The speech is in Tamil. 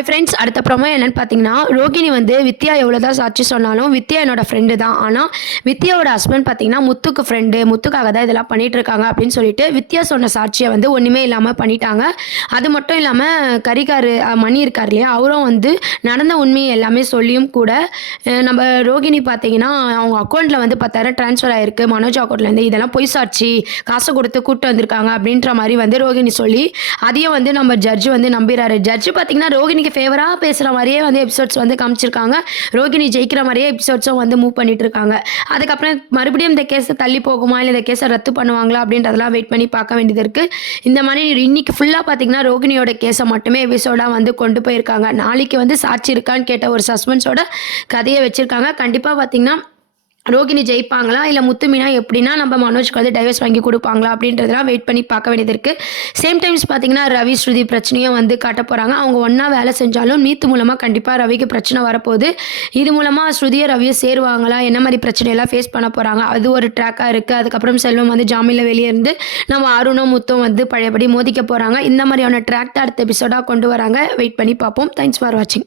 ஃப்ரெண்ட்ஸ் அடுத்த ப்ரோமோ என்னன்னு பார்த்தீங்கன்னா, ரோகிணி வந்து வித்யா எவ்வளோதான் சாட்சி சொன்னாலும், வித்யா என்னோட ஃப்ரெண்டு தான். ஆனா, வித்யாவோட ஹஸ்பண்ட் பார்த்தீங்கன்னா, முத்துக்கு ஃப்ரெண்டு. முத்துக்காக தான் இதெல்லாம் பண்ணிட்டு இருக்காங்க அப்படின்னு சொல்லிட்டு, வித்யா சொன்ன சாட்சிய வந்து ஒண்ணுமே இல்லாம பண்ணிட்டாங்க. அது மட்டும் இல்லாம கரிகாரு மணி இருக்கார் இல்லையா? அவரும் வந்து நடந்த உண்மைய எல்லாமே சொல்லியும் கூட, நம்ம ரோகிணி பார்த்தீங்கன்னா, அவங்க அக்கவுண்ட்ல வந்து 10,000 ட்ரான்ஸ்ஃபர் ஆயிருக்கு மனோஜ் அக்கவுண்ட்லேருந்து. இதெல்லாம் பொய் சாட்சி. காசு குடுத்து கூட்டு வந்திருக்காங்க அப்படின்ற மாரி வந்து ரோகிணி சொல்லி, அதையும் வந்து நம்ம ஜட்ஜ் வந்து நம்பிறாரு. ஜட்ஜ் பார்த்தீங்கன்னா, ரோகிணிக்கு ஃபேவரா பேசுற மாரியே வந்து எபிசோட்ஸ் வந்து காமிச்சிருக்காங்க. ரோகிணி ஜெயிக்கிற மாரியே எபிசோட்ஸும் வந்து மூவ் பண்ணிட்டு இருக்காங்க. அதுக்கப்புறம் மறுபடியும் இந்த கேஸ் தள்ளி போகுமா? இல்ல இந்த கேஸ ரத்து பண்ணுவாங்களா? அப்படின்றதெல்லாம் வெயிட் பண்ணி பார்க்க வேண்டியது இருக்கு. இந்த மாரி இன்னைக்கு ஃபுல்லா பார்த்தீங்கன்னா, ரோகிணியோட கேஸ மட்டுமே எபிசோடா வந்து கொண்டு போயிருக்காங்க. நாளைக்கு வந்து சாட்சி இருக்கான்னு கேட்ட ஒரு சஸ்பென்ஸோட கதைய வச்சிருக்காங்க. கண்டிப்பா பார்த்தீங்கன்னா, ரோகிணி ஜெயிப்பாங்களா? இல்ல முத்து மீனா எப்படின்னா நம்ம மனோஜ்க்கு வந்து டைவர்ஸ் வாங்கி குடுப்பாங்களா? அப்படின்றதெல்லாம் வெயிட் பண்ணி பார்க்க வேண்டியது இருக்கு. சேம் டைம்ஸ் பார்த்தீங்கன்னா, ரவி, ஸ்ருதி பிரச்சனையும் வந்து காட்டப் போறாங்க. அவங்க ஒண்ணா வேலை செஞ்சாலும் மீத்து மூலமா கண்டிப்பா ரவிக்கு பிரச்சனை வரப்போகுது. இது மூலமா ஸ்ருதியும் ரவியும் சேருவாங்களா? என்ன மாரி பிரச்சனையெல்லாம் ஃபேஸ் பண்ண போறாங்க? அது ஒரு ட்ராக்கா இருக்கு. அதுக்கப்புறம் செல்வம் வந்து ஜாமீன்ல வெளிய இருந்து நம்ம அருணும், முத்தும் வந்து பழையபடி மோதிக்க போறாங்க. இந்த மாரியான ட்ராக் தான் அடுத்த எபிசோடா கொண்டு வராங்க. வெயிட் பண்ணி பார்ப்போம். தேங்க்ஸ் ஃபார் வாட்சிங்.